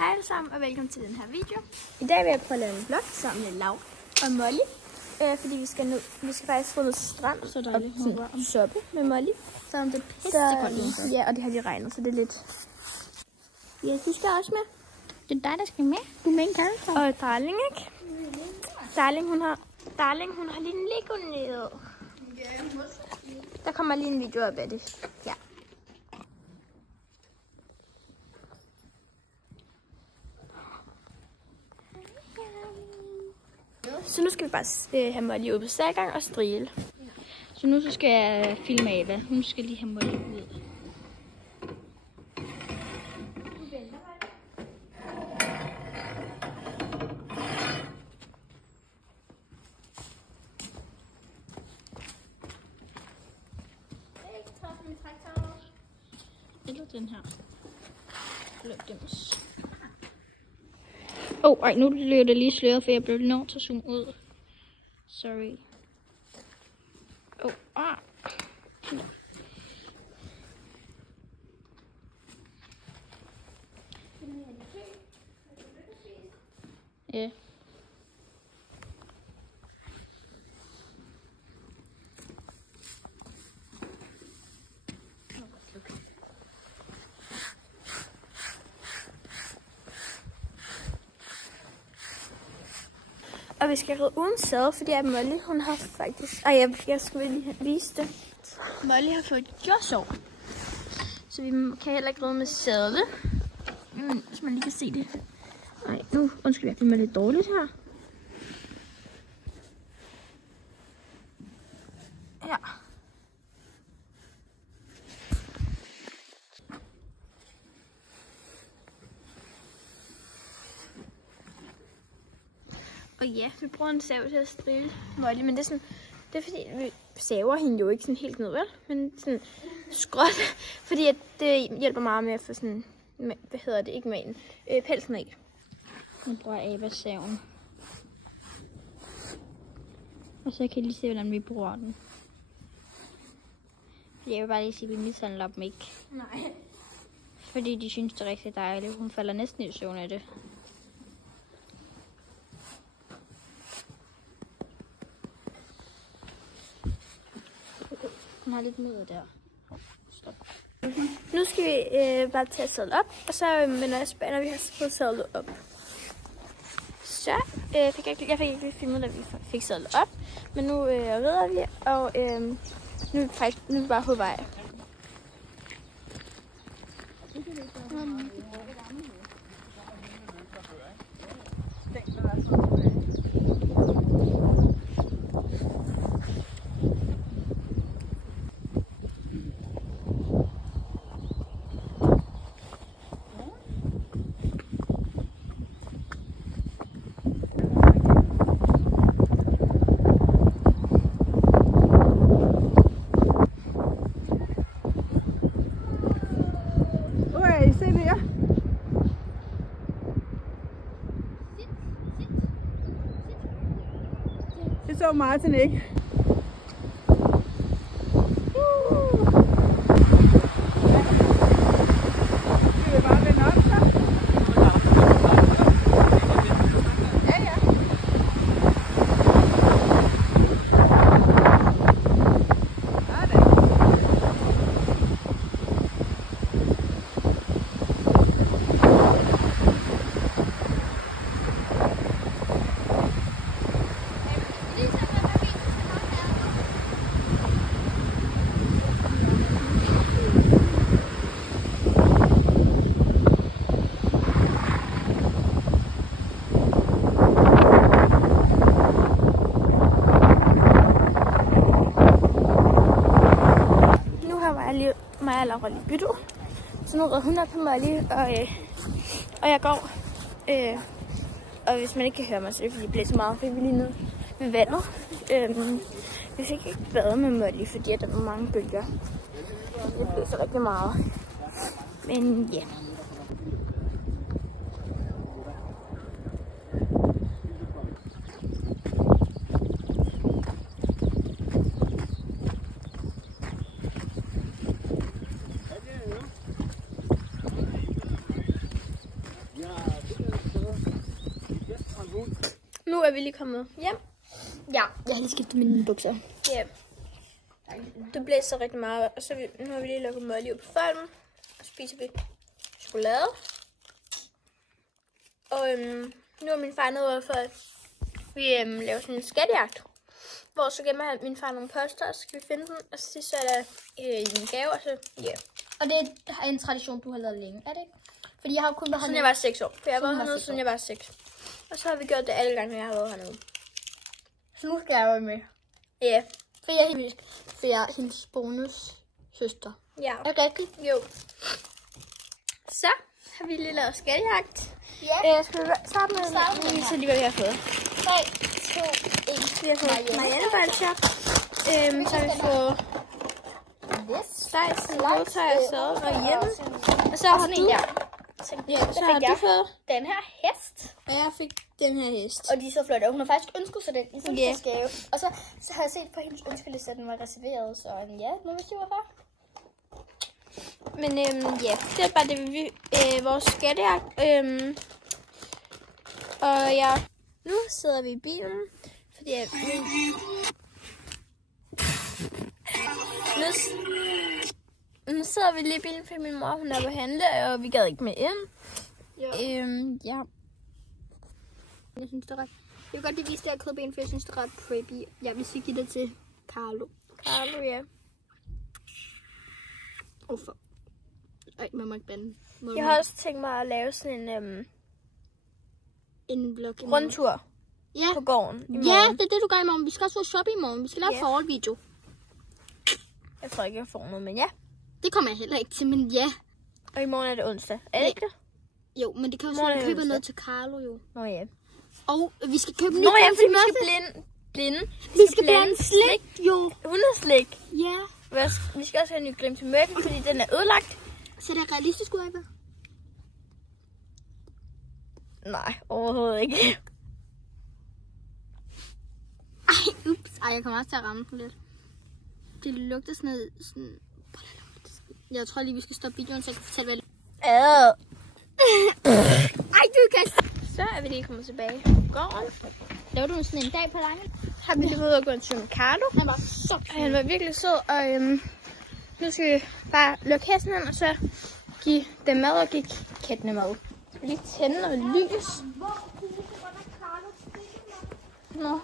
Hej alle sammen og velkommen til den her video. I dag vil jeg prøve at lave en vlog sammen med Laura og Molly. Fordi vi skal faktisk få noget strand så dejligt. og shoppe med Molly. Så om det pissekoldt. Ja, og det har lige regnet, så det er lidt... Ja, du skal også med. Det er dig, der skal med. Du er med en kæreste. Og Darling, ikke? Darling, hun har lige en Lego ned. Der kommer lige en video op af det. Ja. Så nu skal vi bare have Molly ud på stærgang og strile. Så nu så skal jeg filme Ava. Hun skal lige have Molly ud. Eller den her. Ej, nu blev det lige sløret, for jeg blev nødt til at zoome ud. Sorry. Ja. Og vi skal ride uden sæde, fordi Molly, hun har faktisk... jeg skulle lige vise det. Molly har fået jorsår. Så vi kan heller ikke ride med sæde. Hvis man lige kan se det. Nej, nu undskyld, jeg filmer lidt dårligt her. Ja. Og ja, vi bruger en sav til at strile Molly, men det er fordi, vi saver hende jo ikke sådan helt ned, vel? Men sådan skråt, fordi at det hjælper meget med at få sådan, ikke magen, pelsen af. Nu bruger jeg Ava-saven. Og så kan I lige se, hvordan vi bruger den. Jeg vil bare lige sige, at vi mishandler dem ikke. Nej. Fordi de synes, det er rigtig dejligt. Hun falder næsten i søvn af det. Hun har lidt møde der. Stop. Nu skal vi bare tage sadlet op, og så når vi har fået sadlet op. Så jeg fik ikke lige filmet, da vi fik sadlet op, men nu rider vi, og nu er vi bare på vej. Det så Martin ikke. Mig og Laura lige bytte. Så nu rider hun op på Molly, og jeg går. Og hvis man ikke kan høre mig, så er det fordi det blæser meget, fordi vi lige nede ved vandet. Vi fik ikke bade med Molly, fordi der var mange bølger. Det blæser rigtig meget. Men ja. Nu er vi lige kommet hjem. Ja, jeg har lige skiftet mine bukser. Ja. Det blæser rigtig meget, og så nu har vi lige lukket Molly ud på farmen. Og spiser vi chokolade. Og nu er min far nede for, at vi laver sådan en skattejagt. Hvor så gemmer min far nogle poster, og så skal vi finde dem. Og så er der en gave, og så ja. Og det er en tradition, du har lavet længe, er det ikke? Fordi jeg har kun været siden jeg var 6 år. For jeg har været hernede, siden jeg var 6. Og så har vi gjort det alle gange, jeg har været hernede. Så nu skal jeg være med. Ja. For jeg er hendes bonus søster. Ja. Er det rigtigt? Jo. Så har vi lige lavet skattejagt. Ja. Skal vi starte med at vise lige, hvad vi har fået? 3, 2, 1. Vi har fået Marianne Bolscher. Så har vi fået Stejs, Lotøj og Sæde og hjemme. Og så har du... Ja, så har du fået den her hest. Og jeg fik den her hest. Og de er så flotte, og hun har faktisk ønsket sig den i fødselsdagsgave. Og så har jeg set på hendes ønskeliste, at den var reserveret, så ja, nu vidste jeg hvorfor. Men ja, det er bare det, vi vores skattejagt. Og ja, nu sidder vi i bilen, fordi nu sidder vi lige i bilen, fordi min mor hun er på handle, og vi gad ikke med ind. Ja. Jeg synes, det er ret... Jeg vil godt lige vise det her kødben, for jeg synes, det er ret preppy. Jeg vil sige, give det til Carlo. Carlo, ja. Hvorfor? Ej, man må ikke bande. Jeg har også tænkt mig at lave sådan en vlog rundtur på gården i morgen. Ja, det er det, du gør i morgen. Vi skal også shoppe i morgen. Vi skal lave forhånd-video. Jeg tror ikke, jeg får noget, men ja. Det kommer jeg heller ikke til, men ja. Og i morgen er det onsdag. Er det ikke det? Jo, men det kan jo så, at vi køber noget til Carlo, jo. Nå ja. Og vi skal købe nyt fordi vi skal blinde. Vi skal blande slik, jo. Hundeslik. Ja. Vi skal også have en ny Grim til Murphy, fordi den er ødelagt. Ser det realistisk ud, Eva? Nej, overhovedet ikke. Ej, ups. Ej, jeg kommer også til at ramme den lidt. Det lugter sådan noget... Jeg tror lige, vi skal stoppe videoen, så jeg kan fortælle, hvad det Ej, du kan... Så er vi lige kommet tilbage på gården. Laver du sådan en dag på dig? Har vi lige været ude og gå en tur med Carlo. Han var så og han var virkelig sød, og nu skal vi bare lukke hesten hen, og så give dem mad og give kattene mad. Så vi lige tænde noget lys. Nå.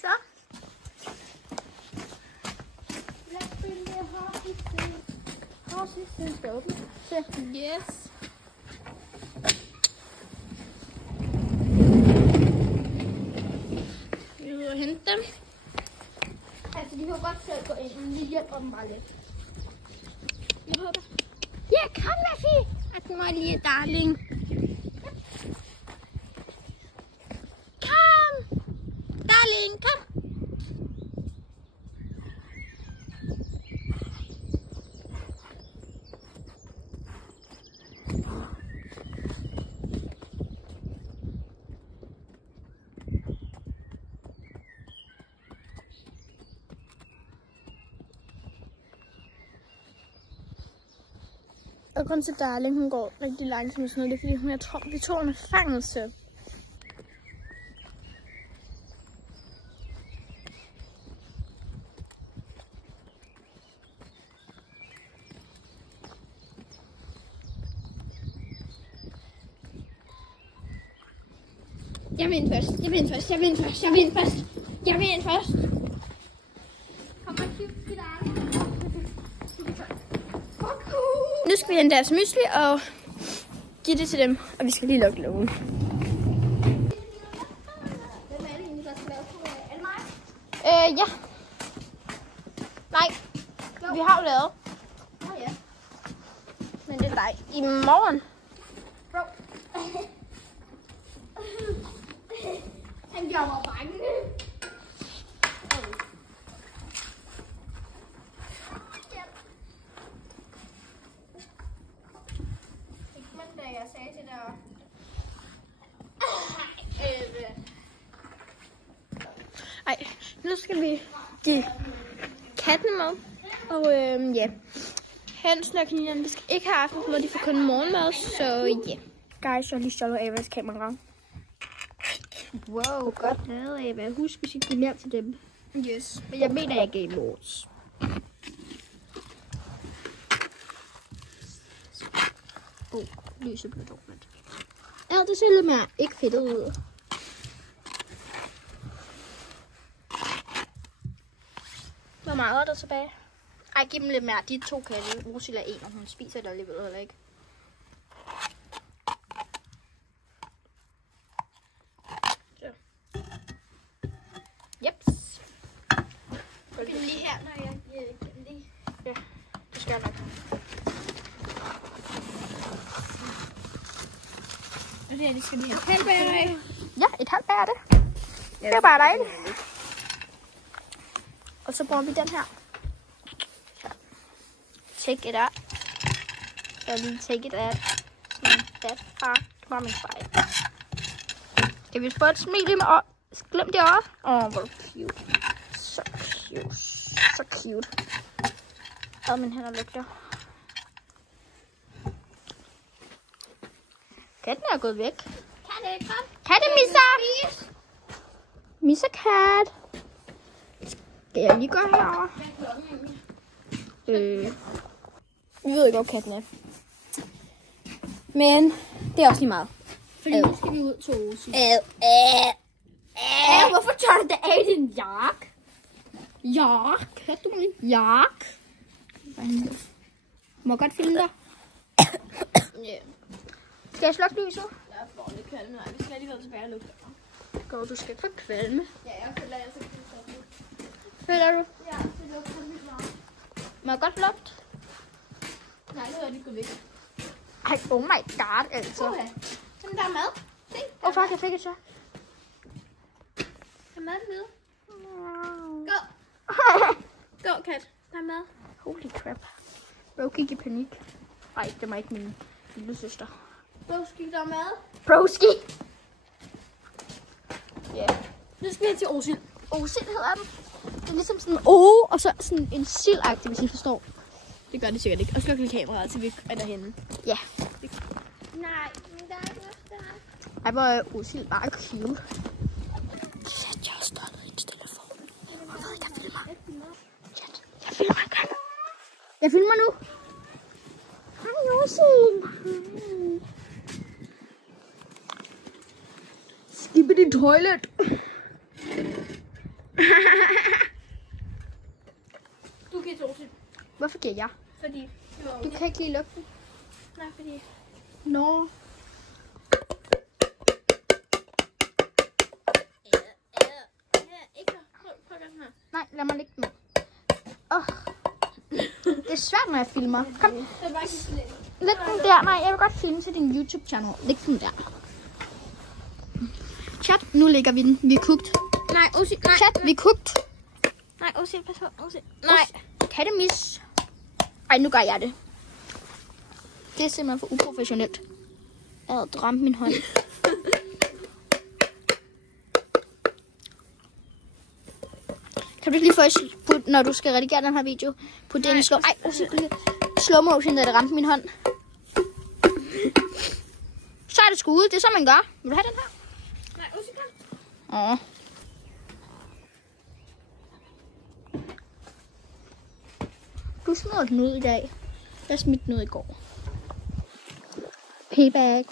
Så. Yes. Vi vil hente dem. Altså, de kan godt selv gå ind, men vi hjælper dem bare lidt. Jeg håber. Ja, kom, Murphy! At den var lige darling. Kom! Darling, kom! Og grunden til Darling, hun går rigtig langsomt og sådan noget, det er fordi, jeg tror, vi tog en fangelse. Jeg vil ind først. Kom og kig til dig. Nu skal vi hente deres mysli og give det til dem, og vi skal lige lukke lågen. Hvem er det egentlig, der skal lave på? Er det mig? Ja. Nej, vi har jo lavet. Ja. Men det er dig. I morgen. Bro. Han gjorde mig bange. Jeg sagde til dig. Ej, nu skal vi give kattene mad. Og ja, Hønsene og kaninerne, vi skal ikke have aftensmad, de får kun morgenmad, så ja. Guys, jeg har lige stjålet Avas kamera. Wow, godt lavet, Ava. Husk, vi skal give mere til dem. Yes. Men jeg mener, jeg gav vores. Lyset blev dårligt. Ja, det ser lidt mere ikke fedtet ud. Hvor meget er der tilbage? Ej, giv dem lidt mere. De 2 katte. Ursula er 1, og hun spiser det alligevel heller ikke. Så. Jeps. Giv dem lige her, når jeg giver dem lige. Ja, det skal jeg nok. Og det her, det skal lige have halv bær af. Ja, et halvt bær er det. Det er bare dejligt. Og så bruger vi den her. Take it out. Så lige take it out. That part. Det var min fejl. Kan vi få et smil med øje? Glem det øje. Åh, hvor cute. Så cute. Så cute. Og min hænder lugter. Katten er gået væk. Katte, Missa! Missa kat. Skal jeg lige gå herover? Vi ved ikke, hvor katten er. Men det er også lige meget. Fordi nu skal vi ud til Osi. Hvorfor tør du det af din jakke? Jak. Hørte du mig? Jak. Må jeg godt filme dig? Ja. Skal jeg slukke lyset? Jeg får lidt kvalme. Nej, vi skal alligevel tilbage og lugte. Går du skal få kvalme? Ja, jeg føler, jeg skal blive Føler du? Ja, det lugter lidt meget. Må jeg godt lugte? Nej, nu er de gået væk. Ej, oh my god, altså. Okay. Sådan, der er mad. Se. Fuck, jeg fik et chok. Der er mad videre. Gå. Gå, kat. Der er mad. Holy crap. Bro gik i panik. Ej, det var ikke min lille søster. Broski, der er mad. Broski! Ja. Nu skal vi til Osil. Osil hedder den. Det er ligesom sådan en og så sådan en sildagtig, hvis I forstår. Det gør det sikkert ikke. Og sluk lige kameraet, så vi er derhenne. Ja. Nej, men der er ikke der. Ej, hvor er Osil bare cute. Chat, jeg har startet hendes telefon. Hun ved ikke, jeg filmer. Chat, jeg filmer ikke. Jeg filmer nu. Hej, Osil. Skip i din toilet. Du kan til Osil. Hvorfor giver jeg? Fordi Du kan ikke lige lukke den. Nej, fordi... Nå. Nej, lad mig lægge den. Det er svært, når jeg filmer. Kom. Læg den der. Nej, jeg vil godt filme til din YouTube-channel. Læg den der. Chat, nu lægger vi den. Vi er kogt. Nej, Osil, nej. Chat, vi er kogt. Nej, Osil, pas på, Osil. Nej. Kattemis. Ej, nu gør jeg det. Det er simpelthen for uprofessionelt. Jeg havde ramt min hånd. Kan du lige først, når du skal redigere den her video, på den slå... Ej, slow motion, da det ramte min hånd. Så er det sgu ude. Det er så, man gør. Vil du have den her? Nej, Osil, kom. Åh. Du smider den ud i dag. Jeg smidte den ud i går. Payback.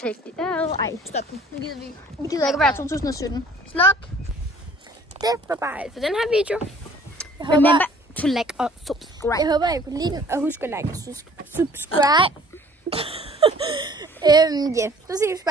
Take it out. Ej, Stop den. Nu gider vi ikke. vi gider ikke være 2017. Sluk. Det var bare alt for den her video. Remember to like og subscribe. Jeg håber, I kunne lide den, og husk at like og subscribe. Ja, så ses vi.